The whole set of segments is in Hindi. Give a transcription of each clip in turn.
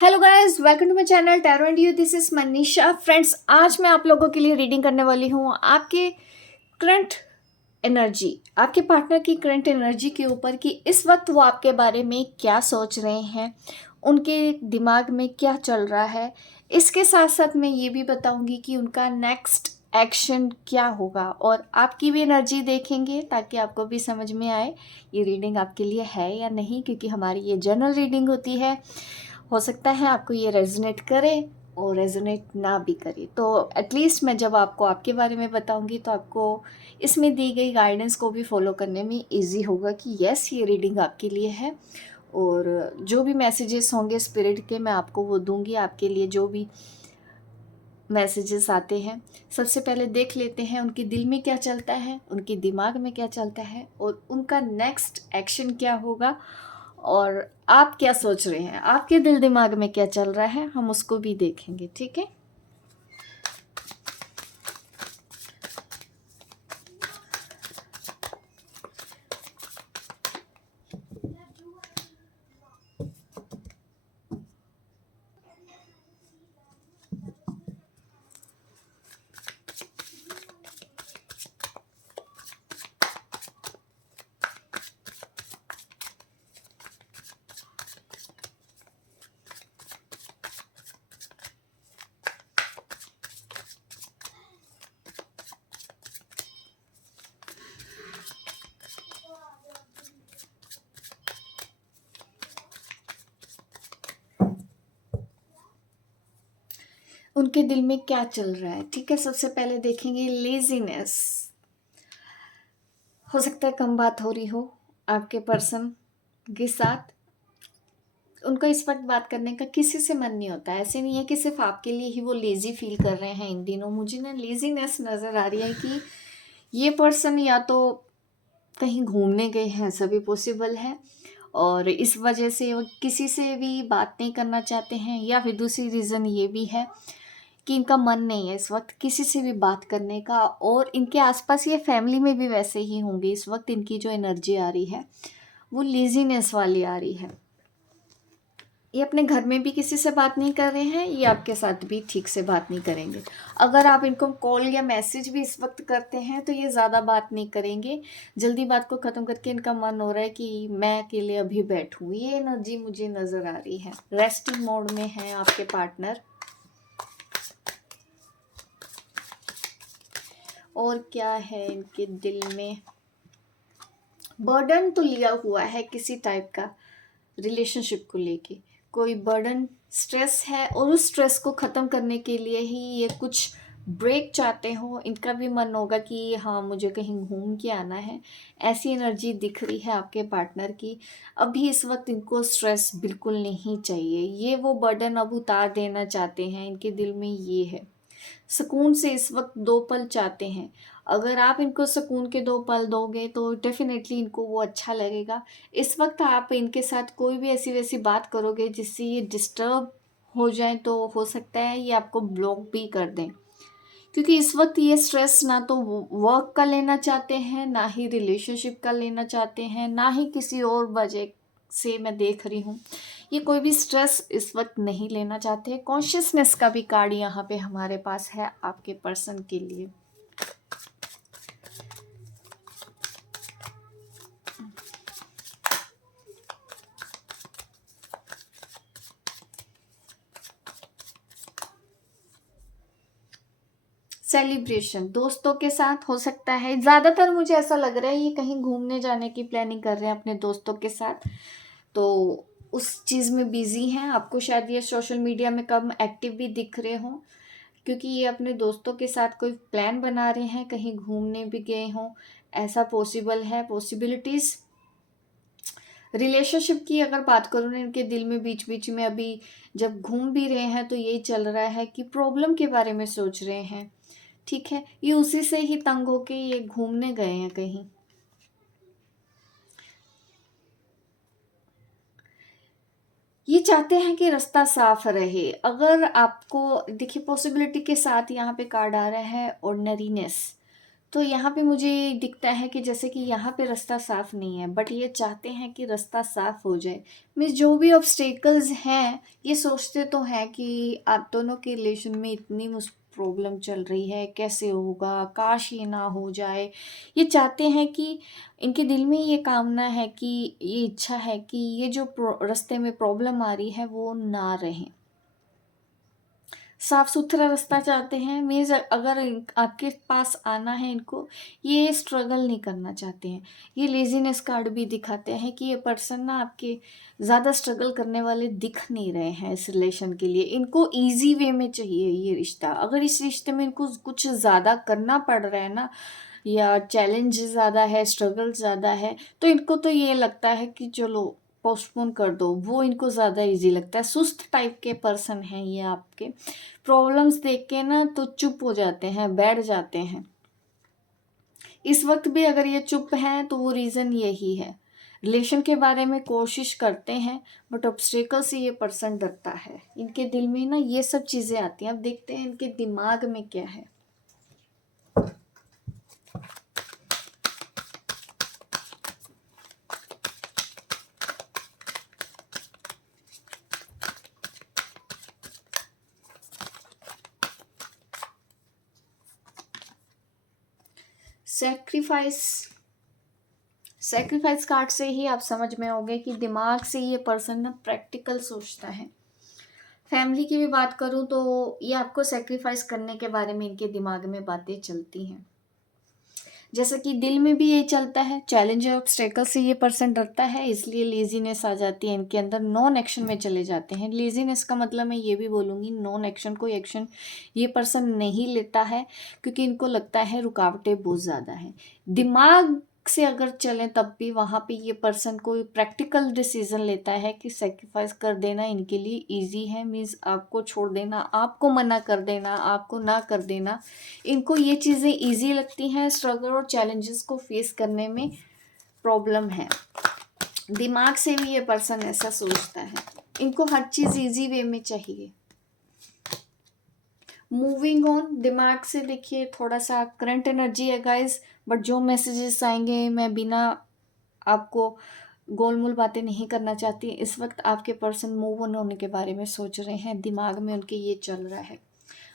Hello guys, welcome to my channel tarot and you. This is Manisha. Friends, आज मैं आप लोगों के लिए रीडिंग करने वाली हूँ आपके करंट एनर्जी, आपके पार्टनर की करंट एनर्जी के ऊपर कि इस वक्त वो आपके बारे में क्या सोच रहे हैं, उनके दिमाग में क्या चल रहा है। इसके साथ साथ मैं ये भी बताऊंगी कि उनका नेक्स्ट एक्शन क्या होगा और आपकी भी एनर्जी देखेंगे ताकि आपको भी समझ में आए ये रीडिंग आपके लिए है या नहीं, क्योंकि हमारी ये जनरल रीडिंग होती है। हो सकता है आपको ये रेजोनेट करे और रेजोनेट ना भी करे, तो एटलीस्ट मैं जब आपको आपके बारे में बताऊंगी तो आपको इसमें दी गई गाइडेंस को भी फॉलो करने में इजी होगा कि यस, ये रीडिंग आपके लिए है। और जो भी मैसेजेस होंगे स्पिरिट के, मैं आपको वो दूंगी। आपके लिए जो भी मैसेजेस आते हैं, सबसे पहले देख लेते हैं उनके दिल में क्या चलता है, उनके दिमाग में क्या चलता है और उनका नेक्स्ट एक्शन क्या होगा। और आप क्या सोच रहे हैं, आपके दिल दिमाग में क्या चल रहा है, हम उसको भी देखेंगे। ठीक है। उनके दिल में क्या चल रहा है। ठीक है, सबसे पहले देखेंगे लेजीनेस। हो सकता है कम बात हो रही हो आपके पर्सन के साथ। उनका इस वक्त बात करने का किसी से मन नहीं होता। ऐसे नहीं है कि सिर्फ आपके लिए ही वो लेजी फील कर रहे हैं इन दिनों। मुझे ना लेजीनेस नज़र आ रही है कि ये पर्सन या तो कहीं घूमने गए हैं, सभी पॉसिबल है, और इस वजह से वो किसी से भी बात नहीं करना चाहते हैं। या फिर दूसरी रीज़न ये भी है कि इनका मन नहीं है इस वक्त किसी से भी बात करने का। और इनके आसपास ये फैमिली में भी वैसे ही होंगे। इस वक्त इनकी जो एनर्जी आ रही है वो लेजीनेस वाली आ रही है। ये अपने घर में भी किसी से बात नहीं कर रहे हैं, ये आपके साथ भी ठीक से बात नहीं करेंगे। अगर आप इनको कॉल या मैसेज भी इस वक्त करते हैं तो ये ज़्यादा बात नहीं करेंगे। जल्दी बात को ख़त्म करके इनका मन हो रहा है कि मैं अकेले अभी बैठूं। ये एनर्जी मुझे नज़र आ रही है। रेस्टिंग मोड में है आपके पार्टनर। और क्या है इनके दिल में, बर्डन तो लिया हुआ है किसी टाइप का रिलेशनशिप को लेके। कोई बर्डन, स्ट्रेस है और उस स्ट्रेस को ख़त्म करने के लिए ही ये कुछ ब्रेक चाहते हो। इनका भी मन होगा कि हाँ, मुझे कहीं घूम के आना है। ऐसी एनर्जी दिख रही है आपके पार्टनर की। अभी इस वक्त इनको स्ट्रेस बिल्कुल नहीं चाहिए। ये वो बर्डन अब उतार देना चाहते हैं। इनके दिल में ये है, सुकून से इस वक्त दो पल चाहते हैं। अगर आप इनको सुकून के दो पल दोगे तो डेफिनेटली इनको वो अच्छा लगेगा। इस वक्त आप इनके साथ कोई भी ऐसी वैसी बात करोगे जिससे ये डिस्टर्ब हो जाए तो हो सकता है ये आपको ब्लॉक भी कर दें, क्योंकि इस वक्त ये स्ट्रेस ना तो वर्क का लेना चाहते हैं, ना ही रिलेशनशिप का लेना चाहते हैं, ना ही किसी और वजह से मैं देख रही हूँ। ये कोई भी स्ट्रेस इस वक्त नहीं लेना चाहते। कॉन्शियसनेस का भी कार्ड यहाँ पे हमारे पास है आपके पर्सन के लिए। सेलिब्रेशन दोस्तों के साथ हो सकता है। ज़्यादातर मुझे ऐसा लग रहा है ये कहीं घूमने जाने की प्लानिंग कर रहे हैं अपने दोस्तों के साथ, तो उस चीज़ में बिजी हैं। आपको शायद ये सोशल मीडिया में कम एक्टिव भी दिख रहे हों, क्योंकि ये अपने दोस्तों के साथ कोई प्लान बना रहे हैं, कहीं घूमने भी गए हों। ऐसा पॉसिबल है, पॉसिबिलिटीज़। रिलेशनशिप की अगर बात करूँ ना, इनके दिल में बीच बीच में अभी जब घूम भी रहे हैं तो यही चल रहा है कि प्रॉब्लम के बारे में सोच रहे हैं। ठीक है, ये उसी से ही तंग होके ये घूमने गए हैं कहीं। ये चाहते हैं कि रास्ता साफ रहे। अगर आपको देखिए, पॉसिबिलिटी के साथ यहाँ पे कार्ड आ रहा है ऑर्डिनरीनेस। तो यहाँ पे मुझे दिखता है कि जैसे कि यहाँ पे रास्ता साफ नहीं है, बट ये चाहते हैं कि रास्ता साफ हो जाए। मीन्स जो भी ऑब्स्टेकल्स हैं, ये सोचते तो हैं कि आप दोनों के रिलेशन में इतनी प्रॉब्लम चल रही है, कैसे होगा, काश ये ना हो जाए। ये चाहते हैं कि इनके दिल में ये कामना है कि ये इच्छा है कि ये जो रास्ते में प्रॉब्लम आ रही है वो ना रहे, साफ सुथरा रास्ता चाहते हैं। मीन्स अगर आपके पास आना है इनको, ये स्ट्रगल नहीं करना चाहते हैं। ये लेजीनेस कार्ड भी दिखाते हैं कि ये पर्सन ना आपके ज़्यादा स्ट्रगल करने वाले दिख नहीं रहे हैं इस रिलेशन के लिए। इनको इजी वे में चाहिए ये रिश्ता। अगर इस रिश्ते में इनको कुछ ज़्यादा करना पड़ रहा है ना, या चैलेंज ज़्यादा है, स्ट्रगल ज़्यादा है, तो इनको तो ये लगता है कि चलो पोस्टपोन कर दो। वो इनको ज़्यादा इजी लगता है। सुस्त टाइप के पर्सन हैं ये आपके। प्रॉब्लम्स देख के ना तो चुप हो जाते हैं, बैठ जाते हैं। इस वक्त भी अगर ये चुप हैं तो वो रीज़न यही है। रिलेशन के बारे में कोशिश करते हैं, बट ऑब्स्टेकल से ये पर्सन डरता है। इनके दिल में ना ये सब चीज़ें आती हैं। अब देखते हैं इनके दिमाग में क्या है। सैक्रिफाइस। सैक्रिफाइस कार्ड से ही आप समझ में होंगे कि दिमाग से ये पर्सन ना प्रैक्टिकल सोचता है। फैमिली की भी बात करूँ तो ये आपको सैक्रिफाइस करने के बारे में इनके दिमाग में बातें चलती हैं। जैसा कि दिल में भी ये चलता है, चैलेंज और ऑब्स्टेकल से ये पर्सन डरता है, इसलिए लेजीनेस आ जाती है इनके अंदर। नॉन एक्शन में चले जाते हैं। लेजीनेस का मतलब मैं ये भी बोलूँगी नॉन एक्शन। कोई एक्शन ये पर्सन नहीं लेता है क्योंकि इनको लगता है रुकावटें बहुत ज़्यादा हैं। दिमाग से अगर चलें तब भी वहाँ पे ये पर्सन कोई प्रैक्टिकल डिसीजन लेता है कि सेक्रीफाइस कर देना इनके लिए इजी है। मीन्स आपको छोड़ देना, आपको मना कर देना, आपको ना कर देना, इनको ये चीज़ें इजी लगती हैं। स्ट्रगल और चैलेंजेस को फेस करने में प्रॉब्लम है। दिमाग से भी ये पर्सन ऐसा सोचता है। इनको हर चीज़ इजी वे में चाहिए। मूविंग ऑन, दिमाग से देखिए थोड़ा सा करंट एनर्जी है गाइस, बट जो मैसेजेस आएंगे मैं बिना आपको गोलमोल बातें नहीं करना चाहती। इस वक्त आपके पर्सन मूव ऑन होने के बारे में सोच रहे हैं। दिमाग में उनके ये चल रहा है।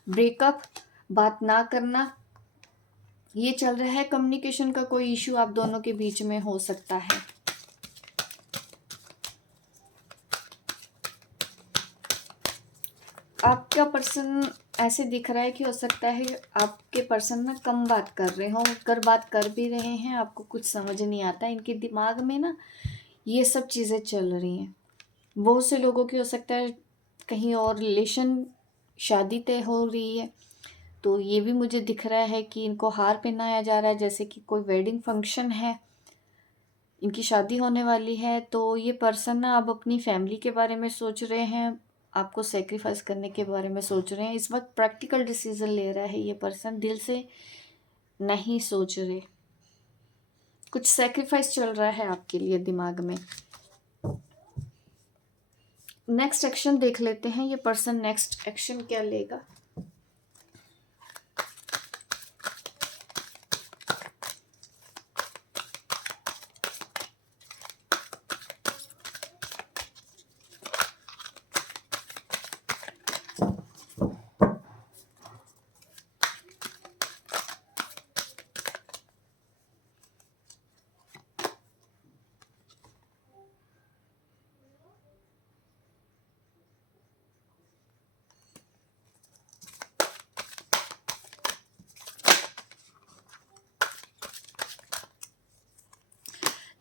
ब्रेकअप, बात ना करना, ये चल रहा है। कम्युनिकेशन का कोई इशू आप दोनों के बीच में हो सकता है। आपका पर्सन ऐसे दिख रहा है कि हो सकता है आपके पर्सन ना कम बात कर रहे हो, अगर बात कर भी रहे हैं आपको कुछ समझ नहीं आता। इनके दिमाग में ना ये सब चीज़ें चल रही हैं। बहुत से लोगों की हो सकता है कहीं और रिलेशन, शादी तय हो रही है, तो ये भी मुझे दिख रहा है कि इनको हार पहनाया जा रहा है, जैसे कि कोई वेडिंग फंक्शन है, इनकी शादी होने वाली है। तो ये पर्सन ना अब अपनी फैमिली के बारे में सोच रहे हैं, आपको सेक्रीफाइस करने के बारे में सोच रहे हैं। इस वक्त प्रैक्टिकल डिसीजन ले रहा है ये पर्सन, दिल से नहीं सोच रहे। कुछ सेक्रीफाइस चल रहा है आपके लिए दिमाग में। नेक्स्ट एक्शन देख लेते हैं, ये पर्सन नेक्स्ट एक्शन क्या लेगा।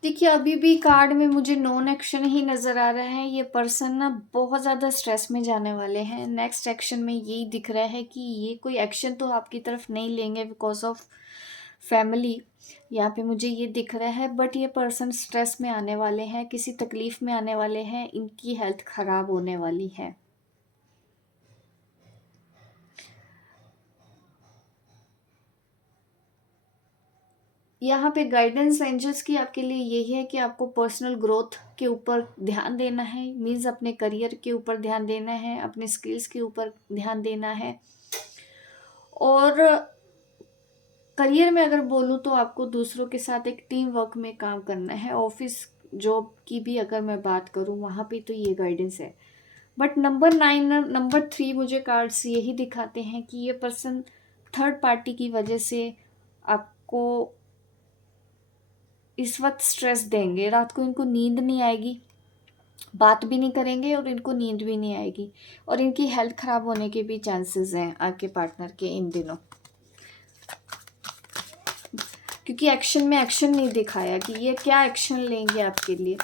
देखिए अभी भी कार्ड में मुझे नॉन एक्शन ही नज़र आ रहा है। ये पर्सन ना बहुत ज़्यादा स्ट्रेस में जाने वाले हैं। नेक्स्ट एक्शन में यही दिख रहा है कि ये कोई एक्शन तो आपकी तरफ नहीं लेंगे बिकॉज ऑफ फैमिली। यहाँ पे मुझे ये दिख रहा है, बट ये पर्सन स्ट्रेस में आने वाले हैं, किसी तकलीफ़ में आने वाले हैं, इनकी हेल्थ ख़राब होने वाली है। यहाँ पे गाइडेंस एंजल्स की आपके लिए यही है कि आपको पर्सनल ग्रोथ के ऊपर ध्यान देना है। मीन्स अपने करियर के ऊपर ध्यान देना है, अपने स्किल्स के ऊपर ध्यान देना है, और करियर में अगर बोलूँ तो आपको दूसरों के साथ एक टीम वर्क में काम करना है। ऑफिस जॉब की भी अगर मैं बात करूँ वहाँ पे तो ये गाइडेंस है। बट नंबर 9 नंबर 3 मुझे कार्ड्स यही दिखाते हैं कि ये पर्सन थर्ड पार्टी की वजह से आपको इस वक्त स्ट्रेस देंगे। रात को इनको नींद नहीं आएगी, बात भी नहीं करेंगे और इनको नींद भी नहीं आएगी, और इनकी हेल्थ खराब होने के भी चांसेस हैं आपके पार्टनर के इन दिनों, क्योंकि एक्शन में एक्शन नहीं दिखाया कि ये क्या एक्शन लेंगे आपके लिए।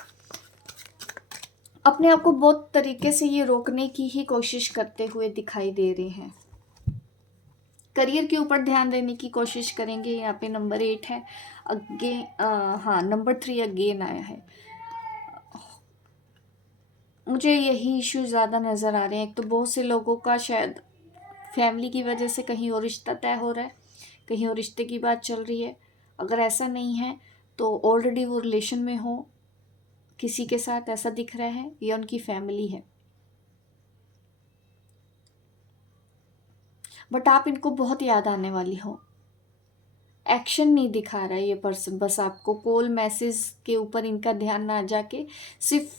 अपने आप को बहुत तरीके से ये रोकने की ही कोशिश करते हुए दिखाई दे रहे हैं। करियर के ऊपर ध्यान देने की कोशिश करेंगे। यहाँ पे नंबर 8 है, अगेन हाँ नंबर 3 अगेन आया है। मुझे यही इश्यू ज़्यादा नज़र आ रहे हैं। एक तो बहुत से लोगों का शायद फैमिली की वजह से कहीं और रिश्ता तय हो रहा है, कहीं और रिश्ते की बात चल रही है। अगर ऐसा नहीं है तो ऑलरेडी वो रिलेशन में हो किसी के साथ, ऐसा दिख रहा है, या उनकी फैमिली है। बट आप इनको बहुत याद आने वाली हो। एक्शन नहीं दिखा रहा है ये पर्सन, बस आपको कॉल मैसेज के ऊपर इनका ध्यान ना जाके सिर्फ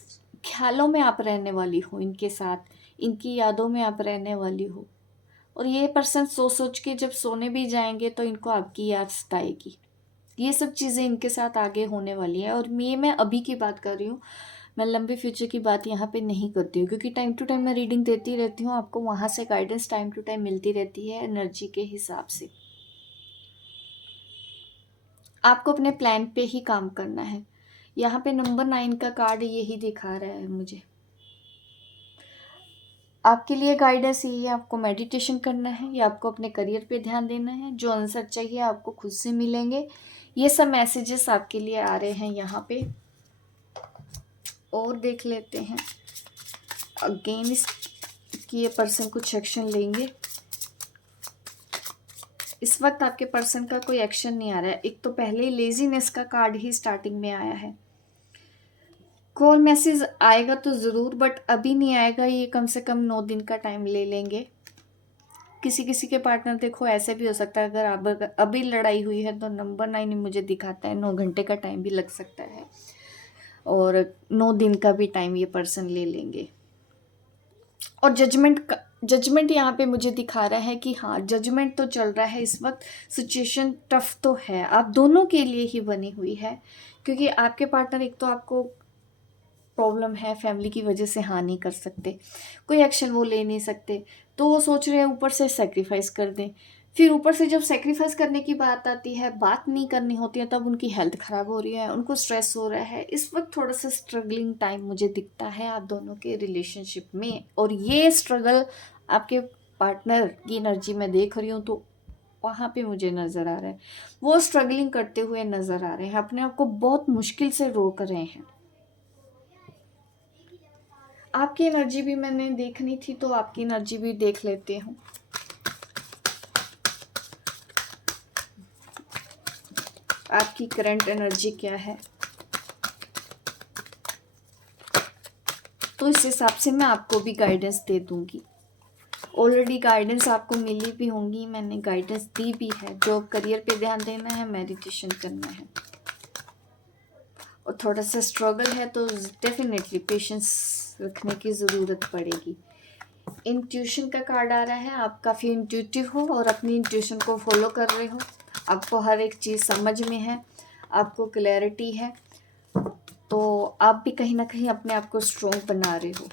ख्यालों में आप रहने वाली हो इनके साथ, इनकी यादों में आप रहने वाली हो। और ये पर्सन सोच सोच के जब सोने भी जाएंगे तो इनको आपकी याद सताएगी। ये सब चीज़ें इनके साथ आगे होने वाली है। और मैं अभी की बात कर रही हूँ, मैं लंबे फ्यूचर की बात यहाँ पे नहीं करती हूँ, क्योंकि टाइम टू टाइम मैं रीडिंग देती रहती हूँ आपको, वहाँ से गाइडेंस टाइम टू टाइम मिलती रहती है एनर्जी के हिसाब से। आपको अपने प्लान पे ही काम करना है। यहाँ पे नंबर 9 का कार्ड यही दिखा रहा है मुझे। आपके लिए गाइडेंस यही है, आपको मेडिटेशन करना है या आपको अपने करियर पे ध्यान देना है। जो आंसर चाहिए आपको खुद से मिलेंगे। ये सब मैसेजेस आपके लिए आ रहे हैं यहाँ पे। और देख लेते हैं अगेंस्ट कि ये पर्सन कुछ एक्शन लेंगे। इस वक्त आपके पर्सन का कोई एक्शन नहीं आ रहा है। एक तो पहले ही लेजीनेस का कार्ड ही स्टार्टिंग में आया है। कॉल मैसेज आएगा तो ज़रूर, बट अभी नहीं आएगा, ये कम से कम 9 दिन का टाइम ले लेंगे। किसी किसी के पार्टनर देखो ऐसे भी हो सकता है, अगर अभी लड़ाई हुई है तो नंबर 9 मुझे दिखाता है 9 घंटे का टाइम भी लग सकता है, और 9 दिन का भी टाइम ये पर्सन ले लेंगे। और जजमेंट यहाँ पे मुझे दिखा रहा है कि हाँ जजमेंट तो चल रहा है इस वक्त। सिचुएशन टफ तो है, आप दोनों के लिए ही बनी हुई है, क्योंकि आपके पार्टनर एक तो आपको प्रॉब्लम है, फैमिली की वजह से हाँ नहीं कर सकते, कोई एक्शन वो ले नहीं सकते, तो वो सोच रहे हैं ऊपर से सेक्रीफाइस कर दें। फिर ऊपर से जब सेक्रीफाइस करने की बात आती है, बात नहीं करनी होती है, तब उनकी हेल्थ ख़राब हो रही है, उनको स्ट्रेस हो रहा है। इस वक्त थोड़ा सा स्ट्रगलिंग टाइम मुझे दिखता है आप दोनों के रिलेशनशिप में। और ये स्ट्रगल आपके पार्टनर की एनर्जी में देख रही हूँ तो वहाँ पे मुझे नज़र आ रहा है वो स्ट्रगलिंग करते हुए नज़र आ रहे हैं, अपने आप को बहुत मुश्किल से रोक रहे हैं। आपकी एनर्जी भी मैंने देखनी थी तो आपकी एनर्जी भी देख लेते हूँ। आपकी करंट एनर्जी क्या है, तो इस हिसाब से मैं आपको भी गाइडेंस दे दूंगी। ऑलरेडी गाइडेंस आपको मिली भी होंगी, मैंने गाइडेंस दी भी है। जो करियर पे ध्यान देना है, मेडिटेशन करना है, और थोड़ा सा स्ट्रगल है तो डेफिनेटली पेशेंस रखने की ज़रूरत पड़ेगी। इंट्यूशन का कार्ड आ रहा है, आप काफ़ी इंट्यूटिव हो और अपनी इंट्यूशन को फॉलो कर रहे हो। आपको हर एक चीज़ समझ में है, आपको क्लैरिटी है, तो आप भी कहीं ना कहीं अपने आप को स्ट्रॉन्ग बना रहे हो।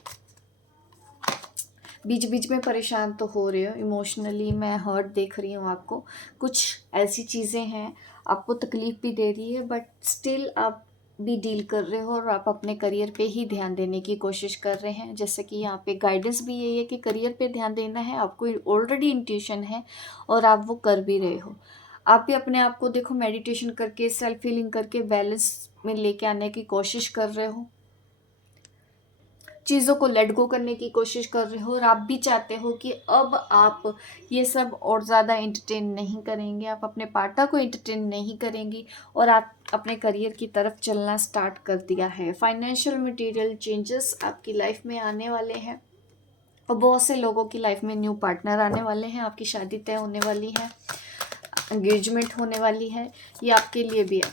बीच बीच में परेशान तो हो रहे हो इमोशनली, मैं हर्ट देख रही हूँ आपको। कुछ ऐसी चीज़ें हैं आपको तकलीफ़ भी दे रही है, बट स्टिल आप भी डील कर रहे हो और आप अपने करियर पे ही ध्यान देने की कोशिश कर रहे हैं। जैसे कि यहाँ पे गाइडेंस भी यही है कि करियर पे ध्यान देना है, आपको ऑलरेडी इंट्यूशन है और आप वो कर भी रहे हो। आप भी अपने आप को देखो मेडिटेशन करके, सेल्फ हीलिंग करके बैलेंस में लेके आने की कोशिश कर रहे हो, चीज़ों को लेट गो करने की कोशिश कर रहे हो, और आप भी चाहते हो कि अब आप ये सब और ज़्यादा एंटरटेन नहीं करेंगे, आप अपने पार्टनर को एंटरटेन नहीं करेंगी, और आप अपने करियर की तरफ चलना स्टार्ट कर दिया है। फाइनेंशियल मटेरियल चेंजेस आपकी लाइफ में आने वाले हैं, और बहुत से लोगों की लाइफ में न्यू पार्टनर आने वाले हैं, आपकी शादी तय होने वाली है। एंगेजमेंट होने वाली है, ये आपके लिए भी है,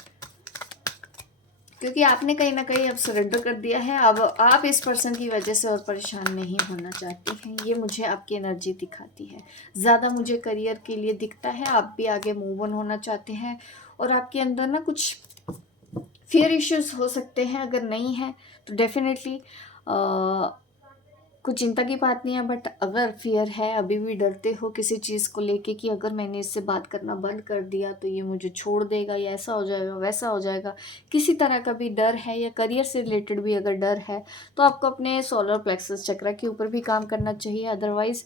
क्योंकि आपने कहीं ना कहीं अब सरेंडर कर दिया है। अब आप इस पर्सन की वजह से और परेशान नहीं होना चाहती हैं, ये मुझे आपकी एनर्जी दिखाती है। ज़्यादा मुझे करियर के लिए दिखता है, आप भी आगे मूव ऑन होना चाहते हैं, और आपके अंदर ना कुछ फियर इश्यूज हो सकते हैं। अगर नहीं है तो डेफिनेटली कुछ चिंता की बात नहीं है, बट अगर फियर है, अभी भी डरते हो किसी चीज़ को लेके कि अगर मैंने इससे बात करना बंद कर दिया तो ये मुझे छोड़ देगा, या ऐसा हो जाएगा वैसा हो जाएगा, किसी तरह का भी डर है, या करियर से रिलेटेड भी अगर डर है, तो आपको अपने सोलर प्लेक्सस चक्र के ऊपर भी काम करना चाहिए। अदरवाइज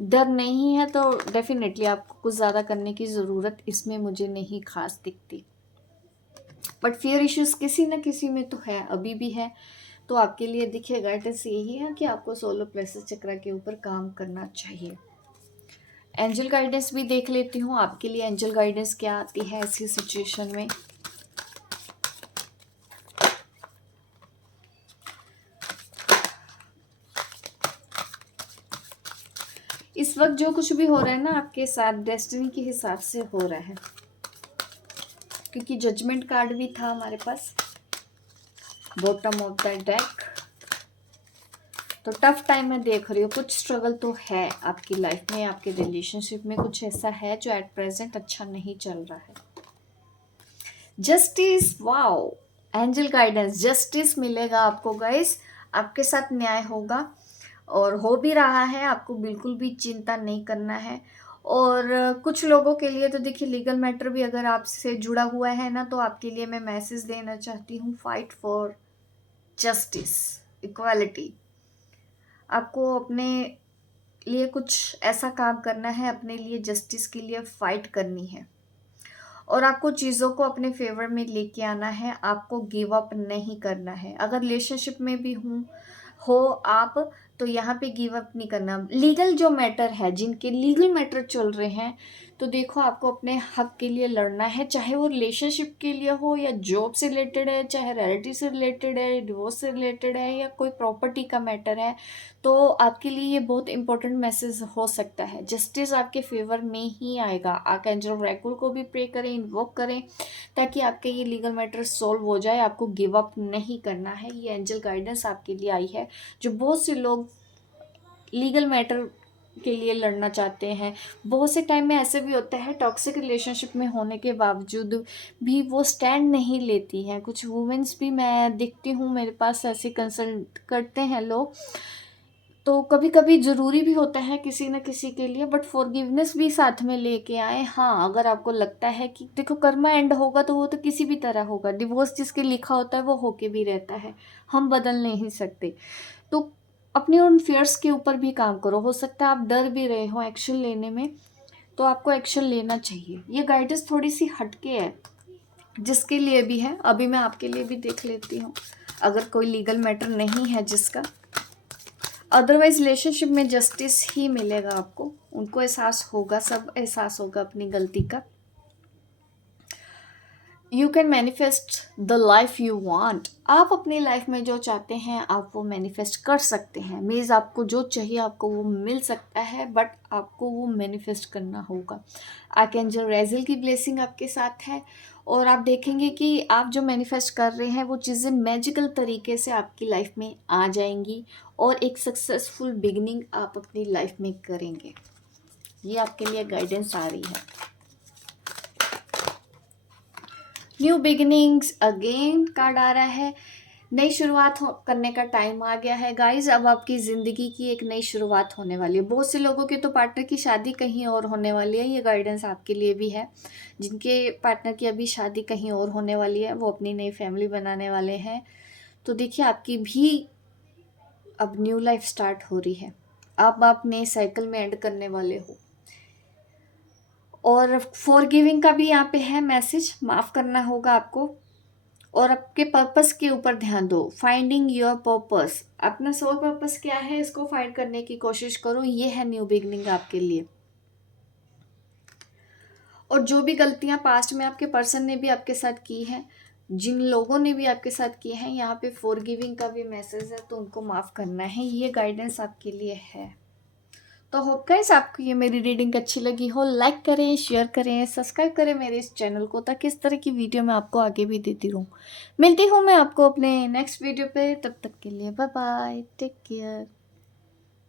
डर नहीं है तो डेफिनेटली आपको कुछ ज़्यादा करने की ज़रूरत इसमें मुझे नहीं खास दिखती, बट फियर इश्यूज किसी न किसी में तो है, अभी भी है। तो आपके लिए देखिए गाइडेंस यही है कि आपको सोलर प्लेक्सस चक्र के ऊपर काम करना चाहिए। एंजल गाइडेंस भी देख लेती हूँ आपके लिए, एंजल गाइडेंस क्या आती है ऐसी सिचुएशन में। इस वक्त जो कुछ भी हो रहा है ना आपके साथ, डेस्टिनी के हिसाब से हो रहा है, क्योंकि जजमेंट कार्ड भी था हमारे पास बॉटम ऑफ द डेक। तो टफ टाइम में देख रही हो, कुछ स्ट्रगल तो है आपकी लाइफ में, आपके रिलेशनशिप में कुछ ऐसा है जो एट प्रेजेंट अच्छा नहीं चल रहा है। Justice, wow, angel guidance, justice मिलेगा आपको गाइस, आपके साथ न्याय होगा और हो भी रहा है, आपको बिल्कुल भी चिंता नहीं करना है। और कुछ लोगों के लिए तो देखिए लीगल मैटर भी अगर आपसे जुड़ा हुआ है ना, तो आपके लिए मैं मैसेज देना चाहती हूँ, फाइट फॉर जस्टिस, इक्वालिटी। आपको अपने लिए कुछ ऐसा काम करना है, अपने लिए जस्टिस के लिए फाइट करनी है, और आपको चीज़ों को अपने फेवर में लेके आना है, आपको गिव अप नहीं करना है। अगर रिलेशनशिप में भी हो आप, तो यहाँ पे गिव अप नहीं करना। लीगल जो मैटर है, जिनके लीगल मैटर चल रहे हैं, तो देखो आपको अपने हक के लिए लड़ना है, चाहे वो रिलेशनशिप के लिए हो, या जॉब से रिलेटेड है, चाहे रिलेटिव से रिलेटेड है, डिवोर्स से रिलेटेड है, या कोई प्रॉपर्टी का मैटर है। तो आपके लिए ये बहुत इंपॉर्टेंट मैसेज हो सकता है। जस्टिस आपके फेवर में ही आएगा। आर्कएंजल रैकुल को भी प्रे करें, इन्वोक करें, ताकि आपके ये लीगल मैटर सॉल्व हो जाए। आपको गिव अप नहीं करना है, ये एंजल गाइडेंस आपके लिए आई है। जो बहुत से लोग लीगल मैटर के लिए लड़ना चाहते हैं, बहुत से टाइम में ऐसे भी होता है टॉक्सिक रिलेशनशिप में होने के बावजूद भी वो स्टैंड नहीं लेती हैं। कुछ वुमेन्स भी मैं देखती हूँ, मेरे पास ऐसे कंसल्ट करते हैं लोग। तो कभी कभी ज़रूरी भी होता है किसी न किसी के लिए, बट फॉरगिवनेस भी साथ में लेके आए। हाँ, अगर आपको लगता है कि देखो कर्मा एंड होगा तो वो तो किसी भी तरह होगा, डिवोर्स जिसके लिखा होता है वो होके भी रहता है, हम बदल नहीं सकते। तो अपने उन फियर्स के ऊपर भी काम करो। हो सकता है आप डर भी रहे हो एक्शन लेने में, तो आपको एक्शन लेना चाहिए। ये गाइडेंस थोड़ी सी हटके है, जिसके लिए भी है। अभी मैं आपके लिए भी देख लेती हूँ, अगर कोई लीगल मैटर नहीं है जिसका, अदरवाइज रिलेशनशिप में जस्टिस ही मिलेगा आपको। उनको एहसास होगा, सब एहसास होगा अपनी गलती का। You can manifest the life you want. आप अपनी लाइफ में जो चाहते हैं आप वो मैनिफेस्ट कर सकते हैं। मीन्स आपको जो चाहिए आपको वो मिल सकता है, बट आपको वो मैनिफेस्ट करना होगा। आर्कएंजल रैजिल की ब्लेसिंग आपके साथ है, और आप देखेंगे कि आप जो मैनिफेस्ट कर रहे हैं वो चीज़ें मैजिकल तरीके से आपकी लाइफ में आ जाएंगी, और एक सक्सेसफुल बिगिनिंग आप अपनी लाइफ में करेंगे। ये आपके लिए गाइडेंस आ रही है। न्यू बिगिनिंग्स अगेन कार्ड आ रहा है। नई शुरुआत करने का टाइम आ गया है गाइज। अब आपकी ज़िंदगी की एक नई शुरुआत होने वाली है। बहुत से लोगों के तो पार्टनर की शादी कहीं और होने वाली है, ये गाइडेंस आपके लिए भी है। जिनके पार्टनर की अभी शादी कहीं और होने वाली है, वो अपनी नई फैमिली बनाने वाले हैं। तो देखिए आपकी भी अब न्यू लाइफ स्टार्ट हो रही है। अब आप नए साइकिल में एंड करने वाले हो। और फॉरगिविंग का भी यहाँ पे है मैसेज, माफ़ करना होगा आपको, और आपके पर्पस के ऊपर ध्यान दो। फाइंडिंग योर पर्पस, अपना सोल पर्पस क्या है इसको फाइंड करने की कोशिश करो। ये है न्यू बिगनिंग आपके लिए। और जो भी गलतियां पास्ट में आपके पर्सन ने भी आपके साथ की हैं, जिन लोगों ने भी आपके साथ किए हैं, यहाँ पे फॉरगिविंग का भी मैसेज है, तो उनको माफ़ करना है। ये गाइडेंस आपके लिए है। तो होप गाइस आपको ये मेरी रीडिंग अच्छी लगी हो। लाइक करें, शेयर करें, सब्सक्राइब करें मेरे इस चैनल को, ताकि इस तरह की वीडियो मैं आपको आगे भी देती रहूँ। मिलती हूँ मैं आपको अपने नेक्स्ट वीडियो पे, तब तक के लिए बाय बाय, टेक केयर।